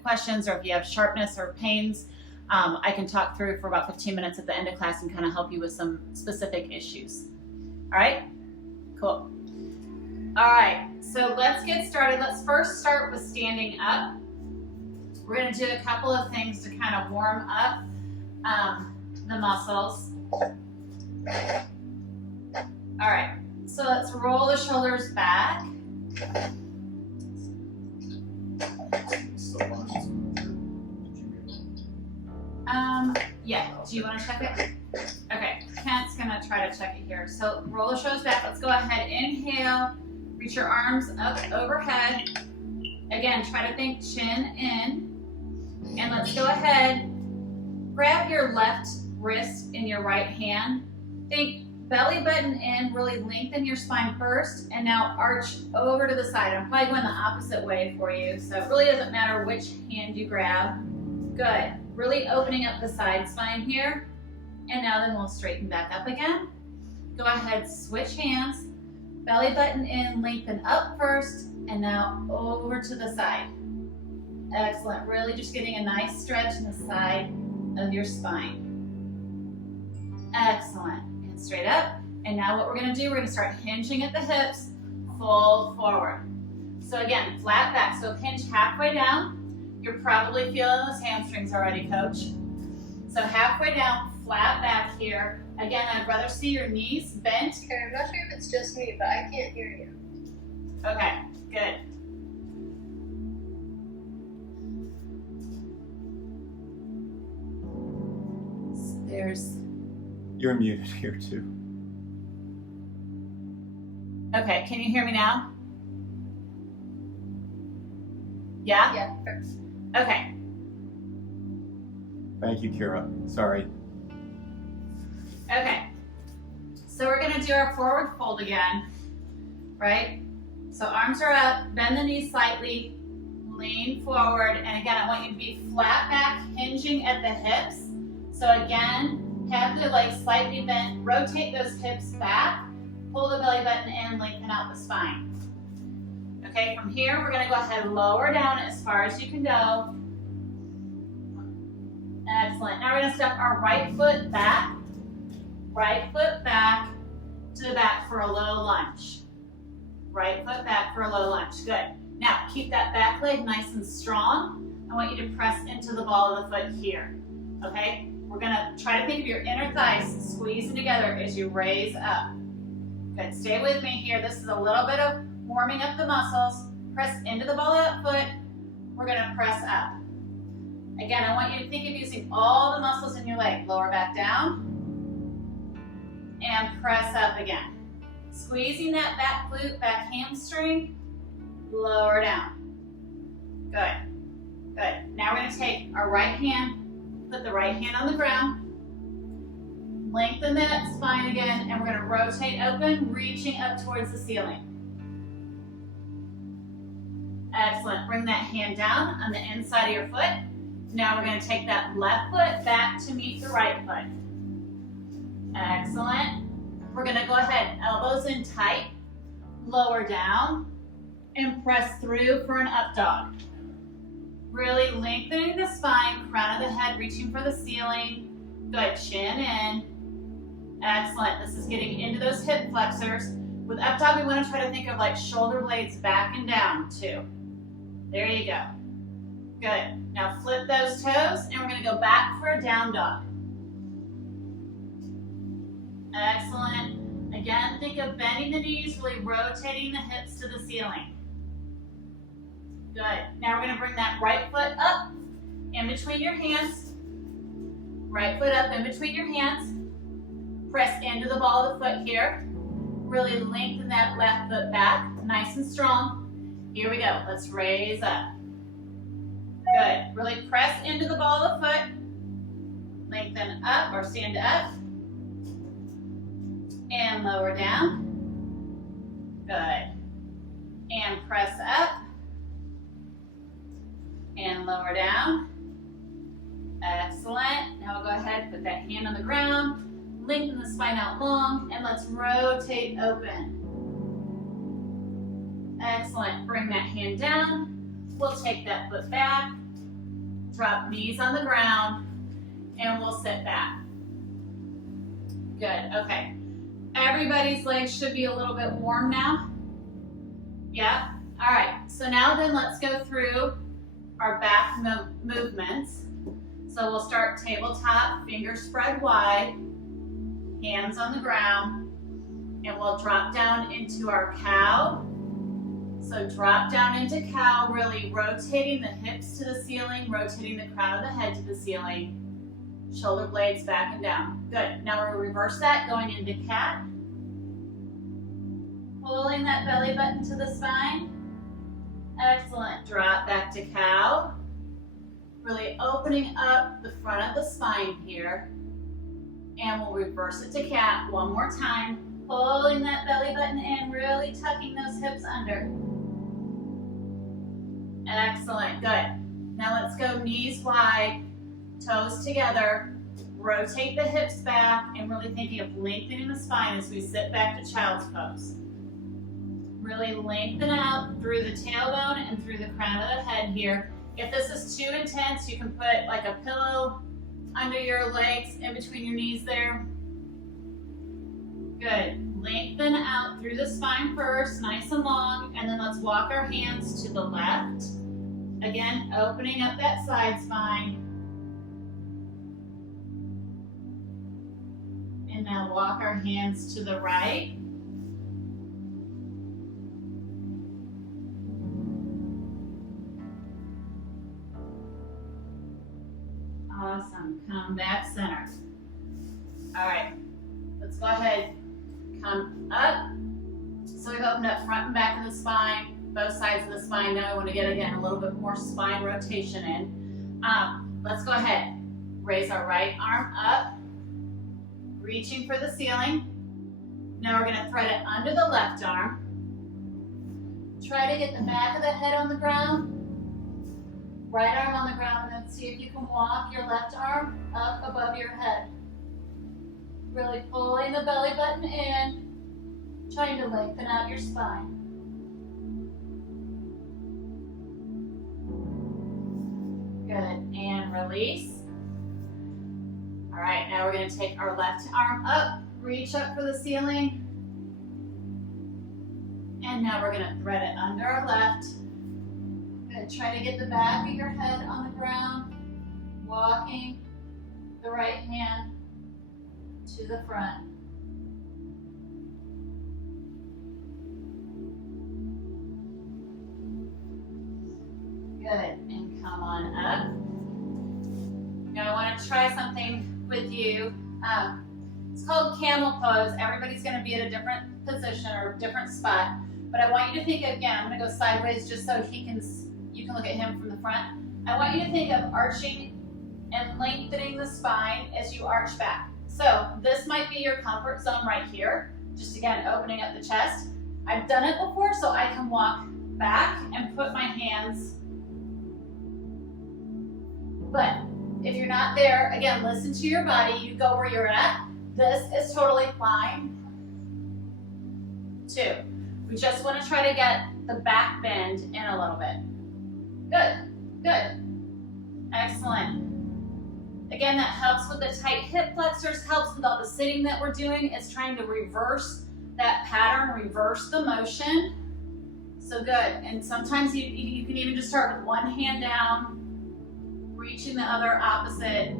specific questions, or if you have sharpness or pains, I can talk through for about 15 minutes at the end of class and kind of help you with some specific issues. All right, cool. All right, so let's get started. Let's first start with standing up. We're going to do a couple of things to kind of warm up the muscles. All right, so let's roll the shoulders back. Yeah, do you want to check it? Okay, Kent's gonna try to check it here. So roll the shoulders back. Let's go ahead, inhale, reach your arms up overhead. Again, try to think chin in. And let's go ahead, grab your left wrist in your right hand. Think belly button in, really lengthen your spine first, and now arch over to the side. I'm probably going the opposite way for you, so it really doesn't matter which hand you grab. Good. Really opening up the side spine here. And now then we'll straighten back up again. Go ahead, switch hands. Belly button in, lengthen up first, and now over to the side. Excellent. Really just getting a nice stretch in the side of your spine. Excellent. And straight up. And now what we're going to do, we're going to start hinging at the hips, fold forward. So again, flat back. So hinge halfway down. You're probably feeling those hamstrings already, coach. So halfway down, flat back here. Again, I'd rather see your knees bent. Okay, I'm not sure if it's just me, but I can't hear you. Okay, good. You're muted here too. Okay, can you hear me now? Yeah? Yeah, perfect. Okay. Thank you, Kira. Sorry. Okay. So we're going to do our forward fold again, right? So arms are up, bend the knees slightly, lean forward, and again, I want you to be flat back, hinging at the hips. So again, have the legs slightly bent, rotate those hips back, pull the belly button in, lengthen out the spine. Okay, from here, we're going to go ahead and lower down as far as you can go. Excellent. Now we're going to step our right foot back to the back for a low lunge. Right foot back for a low lunge. Good. Now, keep that back leg nice and strong. I want you to press into the ball of the foot here. Okay? We're going to try to think of your inner thighs squeezing together as you raise up. Good. Stay with me here. This is a little bit of warming up the muscles. Press into the ball of that foot. We're going to press up. Again, I want you to think of using all the muscles in your leg. Lower back down. And press up again. Squeezing that back glute, back hamstring. Lower down. Good. Good. Now we're going to take our right hand, put the right hand on the ground. Lengthen that spine again, and we're going to rotate open, reaching up towards the ceiling. Excellent. Bring that hand down on the inside of your foot. Now we're going to take that left foot back to meet the right foot. Excellent. We're going to go ahead, elbows in tight, lower down, and press through for an up dog. Really lengthening the spine, crown of the head, reaching for the ceiling. Good, chin in. Excellent. This is getting into those hip flexors. With up dog, we want to try to think of like shoulder blades back and down too. There you go. Good. Now flip those toes, and we're going to go back for a down dog. Excellent. Again, think of bending the knees, really rotating the hips to the ceiling. Good. Now we're going to bring that right foot up in between your hands. Right foot up in between your hands. Press into the ball of the foot here. Really lengthen that left foot back, nice and strong. Here we go. Let's raise up. Good. Really press into the ball of the foot. Lengthen up or stand up. And lower down. Good. And press up. And lower down. Excellent. Now we'll go ahead and put that hand on the ground. Lengthen the spine out long, and let's rotate open. Excellent. Bring that hand down. We'll take that foot back. Drop knees on the ground, and we'll sit back. Good, okay. Everybody's legs should be a little bit warm now. Yeah, all right. So now then let's go through our back movements. So we'll start tabletop, fingers spread wide, hands on the ground, and we'll drop down into our cow. So drop down into cow, really rotating the hips to the ceiling, rotating the crown of the head to the ceiling, shoulder blades back and down. Good. Now we'll reverse that, going into cat. Pulling that belly button to the spine. Excellent. Drop back to cow. Really opening up the front of the spine here. And we'll reverse it to cat one more time. Pulling that belly button in, really tucking those hips under. Excellent, good. Now let's go knees wide, toes together, rotate the hips back, and really thinking of lengthening the spine as we sit back to child's pose. Really lengthen out through the tailbone and through the crown of the head here. If this is too intense, you can put like a pillow under your legs, in between your knees there. Good. Lengthen out through the spine first, nice and long, and then let's walk our hands to the left. Again, opening up that side spine. And now walk our hands to the right. Awesome. Come back center. All right. Let's go ahead. Come up. So we've opened up front and back of the spine, both sides of the spine. Now I want to get, again, a little bit more spine rotation in. Let's go ahead. Raise our right arm up, reaching for the ceiling. Now we're going to thread it under the left arm. Try to get the back of the head on the ground, right arm on the ground, and then see if you can walk your left arm up above your head. Really pulling the belly button in, trying to lengthen out your spine. Good, and release. All right, now we're going to take our left arm up, reach up for the ceiling. And now we're going to thread it under our left. Good, try to get the back of your head on the ground, walking the right hand to the front. Good, and come on up. Now I want to try something with you. It's called camel pose. Everybody's going to be at a different position or different spot. But I want you to think, again, I'm going to go sideways just so you can look at him from the front. I want you to think of arching and lengthening the spine as you arch back. So this might be your comfort zone right here. Just again, opening up the chest. I've done it before, so I can walk back and put my hands. But if you're not there, again, listen to your body. You go where you're at. This is totally fine. 2. We just want to try to get the back bend in a little bit. Good, good. Excellent. Again, that helps with the tight hip flexors, helps with all the sitting that we're doing. It's trying to reverse that pattern, reverse the motion. So good. And sometimes you can even just start with one hand down, reaching the other opposite.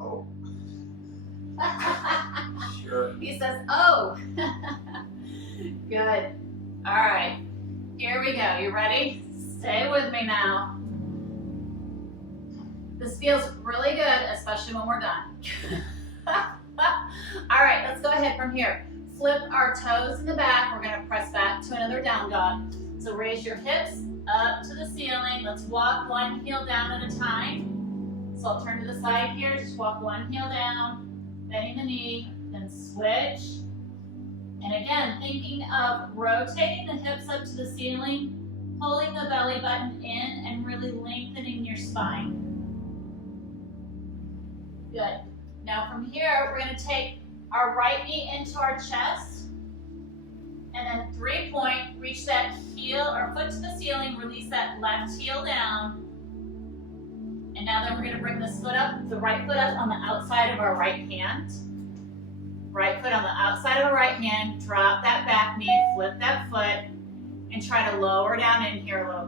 Oh. Sure. He says, oh. Good. All right. Here we go. You ready? Stay with me now. This feels really good, especially when we're done. All right, let's go ahead from here. Flip our toes in the back. We're going to press back to another down dog. So raise your hips up to the ceiling. Let's walk one heel down at a time. So I'll turn to the side here. Just walk one heel down, bending the knee, then switch. And again, thinking of rotating the hips up to the ceiling, pulling the belly button in, and really lengthening your spine. Good. Now from here, we're going to take our right knee into our chest, and then 3-point, reach that heel heel or foot to the ceiling, release that left heel down. And now then we're gonna bring this foot up, the right foot up on the outside of our right hand. Right foot on the outside of our right hand, drop that back knee, flip that foot, and try to lower down in here a little